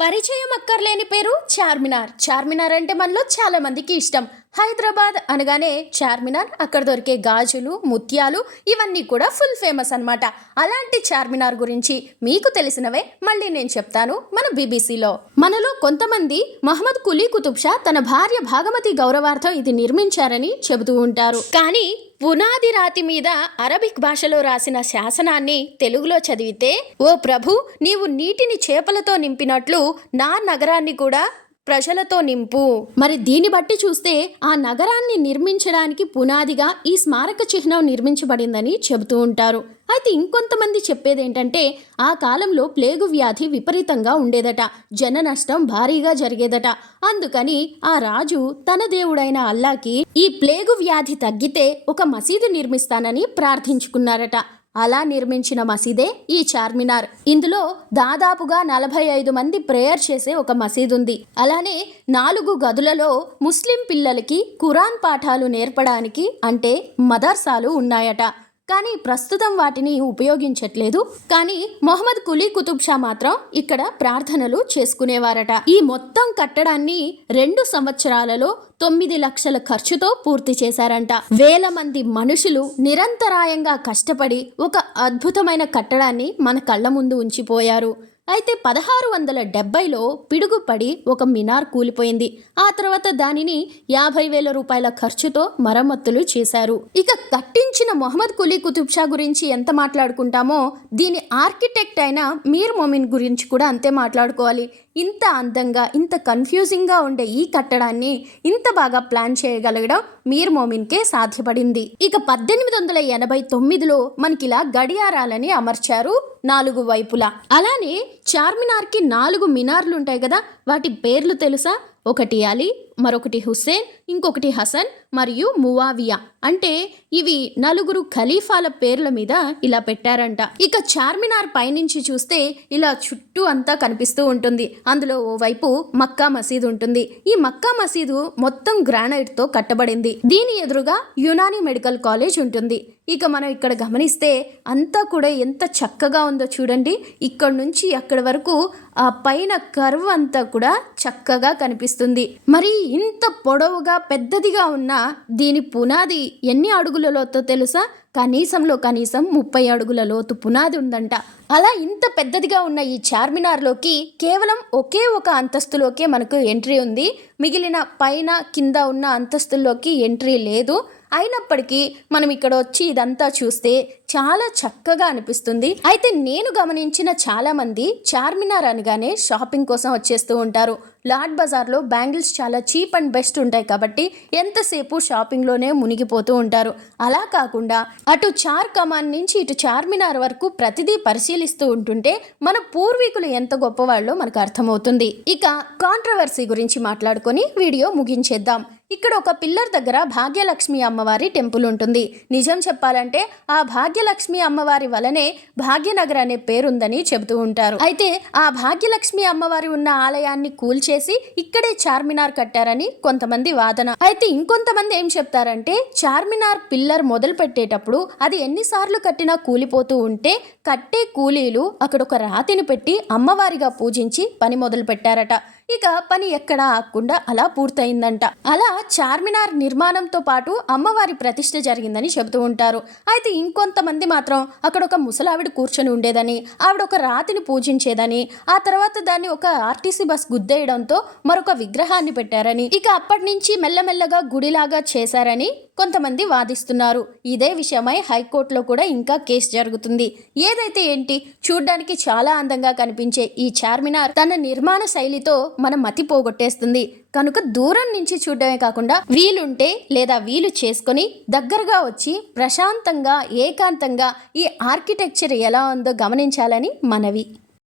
పరిచయం అక్కర్లేని పేరు చార్మినార్. చార్మినార్ అంటే మనలో చాలా మందికి ఇష్టం. హైదరాబాద్ అనగానే చార్మినార్ అక్కడ దొరికే గాజులు ముత్యాలు ఇవన్నీ కూడా ఫుల్ ఫేమస్ అన్నమాట. అలాంటి చార్మినార్ గురించి మీకు తెలిసినవే మళ్ళీ నేను చెప్తాను మన బీబీసీలో. మనలో కొంతమంది మహమ్మద్ కులీ కుతుబ్ షా తన భార్య భాగమతి గౌరవార్థం ఇది నిర్మించారని చెబుతూ ఉంటారు. కానీ పునాది రాతి మీద అరబిక్ భాషలో రాసిన శాసనాన్ని తెలుగులో చదివితే ఓ ప్రభు నీవు నీటిని చేపలతో నింపినట్లు నా నగరాన్ని కూడా ప్రజలతో నింపు. మరి దీన్ని బట్టి చూస్తే ఆ నగరాన్ని నిర్మించడానికి పునాదిగా ఈ స్మారక చిహ్నం నిర్మించబడిందని చెబుతూ ఉంటారు. అయితే ఇంకొంతమంది చెప్పేది ఏంటంటే ఆ కాలంలో ప్లేగు వ్యాధి విపరీతంగా ఉండేదట జన నష్టం భారీగా జరిగేదట. అందుకని ఆ రాజు తన దేవుడైన అల్లాకి ఈ ప్లేగు వ్యాధి తగ్గితే ఒక మసీదు నిర్మిస్తానని ప్రార్థించుకున్నారట. అలా నిర్మించిన మసీదే ఈ చార్మినార్. ఇందులో దాదాపుగా నలభై ఐదు మంది ప్రేయర్ చేసే ఒక మసీదు ఉంది అలానే నాలుగు గదులలో ముస్లిం పిల్లలకి ఖురాన్ పాఠాలు నేర్పడానికి అంటే మదర్సాలు ఉన్నాయట. కానీ ప్రస్తుతం వాటిని ఉపయోగించట్లేదు. కానీ మొహమ్మద్ కులీ కుతుబ్ షా మాత్రం ఇక్కడ ప్రార్థనలు చేసుకునేవారట. ఈ మొత్తం కట్టడాన్ని రెండు సంవత్సరాలలో తొమ్మిది లక్షల ఖర్చుతో పూర్తి చేశారంట. వేల మంది మనుషులు నిరంతరాయంగా కష్టపడి ఒక అద్భుతమైన కట్టడాన్ని మన కళ్ళ ముందు ఉంచిపోయారు. అయితే పదహారు వందల డెబ్బైలో పిడుగుపడి ఒక మినార్ కూలిపోయింది. ఆ తర్వాత దానిని యాభై వేల రూపాయల ఖర్చుతో మరమ్మతులు చేశారు. ఇక కట్టించిన మొహమ్మద్ కులీ కుతుబ్ షా గురించి ఎంత మాట్లాడుకుంటామో దీని ఆర్కిటెక్ట్ అయిన మీర్ మొమిన్ గురించి కూడా అంతే మాట్లాడుకోవాలి. ఇంత అందంగా ఇంత కన్ఫ్యూజింగ్గా ఉండే ఈ కట్టడాన్ని ఇంత బాగా ప్లాన్ చేయగలగడం మీర్ మోమిన్కే సాధ్యపడింది. ఇక పద్దెనిమిది వందల ఎనభై తొమ్మిదిలో మనకిలా గడియారాలని అమర్చారు నాలుగు వైపులా. అలానే చార్మినార్కి నాలుగు మినార్లు ఉంటాయి కదా వాటి పేర్లు తెలుసా? ఒకటి అలీ మరొకటి హుస్సేన్ ఇంకొకటి హసన్ మరియు మువావియా. అంటే ఇవి నలుగురు ఖలీఫాల పేర్ల మీద ఇలా పెట్టారంట. ఇక చార్మినార్ పైనుంచి చూస్తే ఇలా చుట్టూ అంతా కనిపిస్తూ ఉంటుంది. అందులో ఓ వైపు మక్కా మసీదు ఉంటుంది. ఈ మక్కా మసీదు మొత్తం గ్రానైట్తో కట్టబడింది. దీని ఎదురుగా యునాని మెడికల్ కాలేజ్ ఉంటుంది. ఇక మనం ఇక్కడ గమనిస్తే అంతా కూడా ఎంత చక్కగా ఉందో చూడండి. ఇక్కడ నుంచి అక్కడి వరకు ఆ పైన కర్వ్ అంతా కూడా చక్కగా కనిపిస్తుంది. మరి ఇంత పొడవుగా పెద్దదిగా ఉన్న దీని పునాది ఎన్ని అడుగుల లోతో తెలుసా? కనీసంలో కనీసం ముప్పై అడుగుల లోతు పునాది ఉందంట. అలా ఇంత పెద్దదిగా ఉన్న ఈ చార్మినార్లోకి కేవలం ఒకే ఒక అంతస్తులోకే మనకు ఎంట్రీ ఉంది. మిగిలిన పైన కింద ఉన్న అంతస్తుల్లోకి ఎంట్రీ లేదు. అయినప్పటికీ మనం ఇక్కడ వచ్చి ఇదంతా చూస్తే చాలా చక్కగా అనిపిస్తుంది. అయితే నేను గమనించిన చాలామంది చార్మినార్ అనగానే షాపింగ్ కోసం వచ్చేస్తూ ఉంటారు. లాడ్ బజార్లో బ్యాంగిల్స్ చాలా చీప్ అండ్ బెస్ట్ ఉంటాయి కాబట్టి ఎంతసేపు షాపింగ్లోనే మునిగిపోతూ ఉంటారు. అలా కాకుండా అటు చార్ కమాన్ నుంచి ఇటు చార్మినార్ వరకు ప్రతిదీ పరిశీలిస్తూ ఉంటుంటే మన పూర్వీకులు ఎంత గొప్పవాళ్ళో మనకు అర్థమవుతుంది. ఇక కాంట్రవర్సీ గురించి మాట్లాడుకొని వీడియో ముగించేద్దాం. ఇక్కడ ఒక పిల్లర్ దగ్గర భాగ్యలక్ష్మి అమ్మవారి టెంపుల్ ఉంటుంది. నిజం చెప్పాలంటే ఆ భాగ్యలక్ష్మి అమ్మవారి వలనే భాగ్యనగర్ అనే పేరుందని చెబుతూ ఉంటారు. అయితే ఆ భాగ్యలక్ష్మి అమ్మవారి ఉన్న ఆలయాన్ని కూల్చేసి ఇక్కడే చార్మినార్ కట్టారని కొంతమంది వాదన. అయితే ఇంకొంతమంది ఏం చెప్తారంటే చార్మినార్ పిల్లర్ మొదలు పెట్టేటప్పుడు అది ఎన్నిసార్లు కట్టినా కూలిపోతూ ఉంటే కట్టే కూలీలు అక్కడ ఒక రాతిని పెట్టి అమ్మవారిగా పూజించి పని మొదలు పెట్టారట ఇక పని ఎక్కడా ఆకుండా అలా పూర్తయిందంట. అలా చార్మినార్ నిర్మాణంతో పాటు అమ్మవారి ప్రతిష్ఠ జరిగిందని చెబుతూ ఉంటారు. అయితే ఇంకొంతమంది మాత్రం అక్కడ ఒక ముసలావిడ కూర్చొని ఉండేదని ఆవిడ ఒక రాతిని పూజించేదని ఆ తర్వాత దాన్ని ఒక ఆర్టీసీ బస్ గుద్దేయడంతో మరొక విగ్రహాన్ని పెట్టారని ఇక అప్పటి నుంచి మెల్లమెల్లగా గుడిలాగా చేశారని కొంతమంది వాదిస్తున్నారు. ఇదే విషయమై హైకోర్టులో కూడా ఇంకా కేసు జరుగుతుంది. ఏదైతే ఏంటి? చూడ్డానికి చాలా అందంగా కనిపించే ఈ చార్మినార్ తన నిర్మాణ శైలితో మన మతి పోగొట్టేస్తుంది. కనుక దూరం నుంచి చూడడమే కాకుండా వీలుంటే లేదా వీలు చేసుకొని దగ్గరగా వచ్చి ప్రశాంతంగా ఏకాంతంగా ఈ ఆర్కిటెక్చర్ ఎలా ఉందో గమనించాలని మనవి.